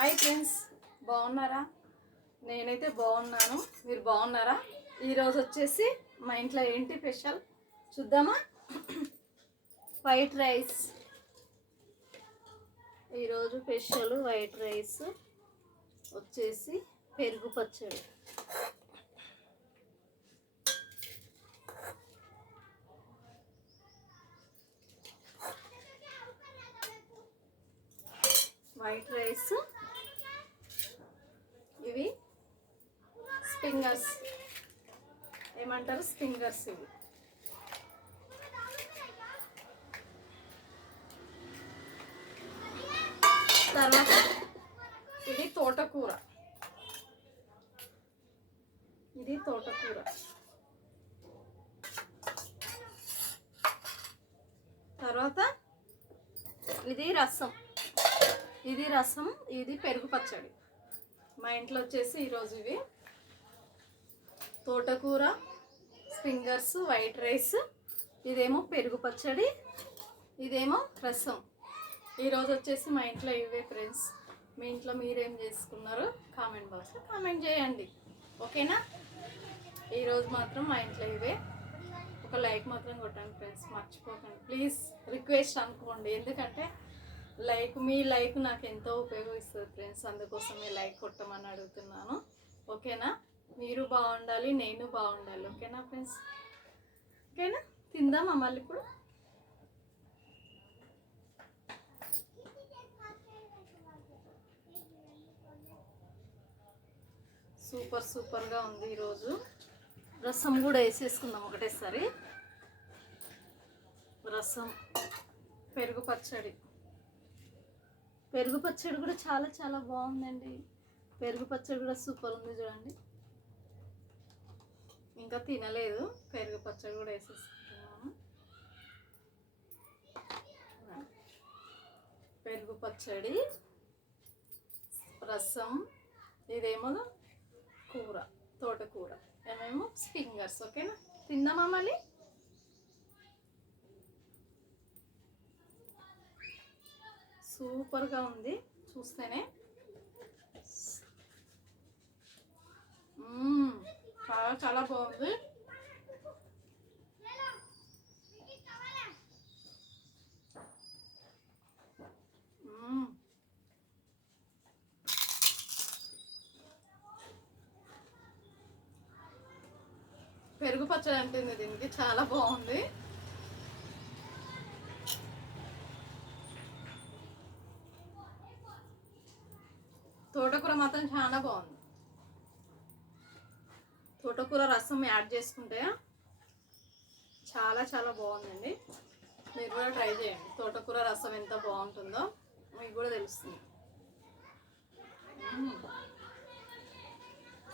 Hi friends, బాగున్నారా? నేనైతే బాగున్నాను. మీరు బాగున్నారా? ఈరోజు వచ్చేసి మా ఇంట్లో ఏంటి స్పెషల్ చూద్దామా? White rice. ఈరోజు స్పెషల్ వైట్ రైస్ వచ్చేసి పెరుగు పచ్చడి. వైట్ రైస్, ఇవి స్ప్రింగర్స్ ఏమంటారు, స్ప్రింగర్స్ ఇవి. తర్వాత ఇది తోటకూర, ఇది తోటకూర. తర్వాత ఇది రసం, ఇది రసం, ఇది పెరుగు పచ్చడి. మా ఇంట్లో వచ్చేసి ఈరోజు ఇవి తోటకూర, స్ప్రింగర్స్, వైట్ రైస్, ఇదేమో పెరుగు పచ్చడి, ఇదేమో రసం. ఈరోజు వచ్చేసి మా ఇంట్లో ఇవే ఫ్రెండ్స్. మీ ఇంట్లో మీరేం చేసుకున్నారు కామెంట్ బాక్స్లో కామెంట్ చేయండి, ఓకేనా? ఈరోజు మాత్రం మా ఇంట్లో ఇవే. ఒక లైక్ మాత్రం కొట్టండి ఫ్రెండ్స్, మర్చిపోకండి ప్లీజ్. రిక్వెస్ట్ అనుకోండి, ఎందుకంటే మీ లైక్ నాకు ఎంతో ఉపయోగిస్తుంది ఫ్రెండ్స్. అందుకోసమే లైక్ కొట్టమని అడుగుతున్నాను, ఓకేనా? మీరు బాగుండాలి, నేను బాగుండాలి, ఓకేనా ఫ్రెండ్స్? ఓకేనా? తిందామా మళ్ళీ ఇప్పుడు? సూపర్గా ఉంది. ఈరోజు రసం కూడా వేసేసుకుందాం ఒకటేసారి. రసం, పెరుగు పచ్చడి. పెరుగు పచ్చడి కూడా చాలా బాగుందండి. పెరుగు పచ్చడి కూడా సూపర్ ఉంది చూడండి. ఇంకా తినలేదు, పెరుగు పచ్చడి కూడా వేసేసుకుంటున్నాను. పెరుగు పచ్చడి, రసం, ఇదేమో కూర, తోటకూర, ఏమేమో స్ప్రింగర్స్, ఓకేనా? తిందామా మళ్ళీ? సూపర్గా ఉంది చూస్తేనే. చాలా బాగుంది. పెరుగు పచ్చడి అంటుంది దీనికి, చాలా బాగుంది. తోటకూర మాత్రం చాలా బాగుంది. తోటకూర రసం యాడ్ చేసుకుంటే చాలా బాగుందండి. మీరు కూడా ట్రై చేయండి. తోటకూర రసం ఎంత బాగుంటుందో మీకు కూడా తెలుస్తుంది.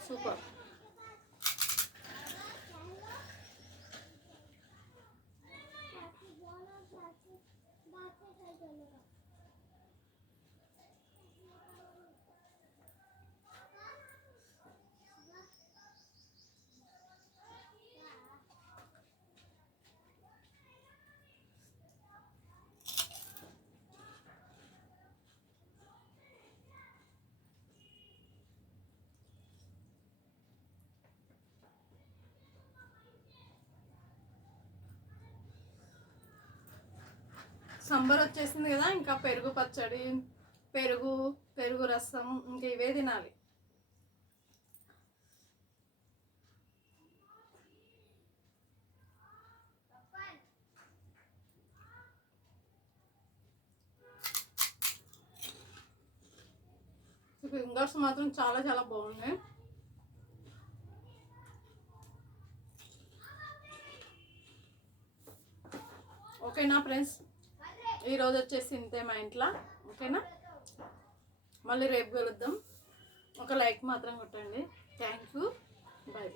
సూపర్. సంబర్ వచ్చేసింది కదా, ఇంకా పెరుగు పచ్చడి, పెరుగు రసం, ఇంకా ఇవే తినాలి. ఫింగర్స్ మాత్రం చాలా బాగున్నాయి. ఓకేనా ఫ్రెండ్స్? ఈరోజు వచ్చేసి ఇంతే మా ఇంట్లో, ఓకేనా? మళ్ళీ రేపు కలుద్దాం. ఒక లైక్ మాత్రం కొట్టండి. Thank you, bye.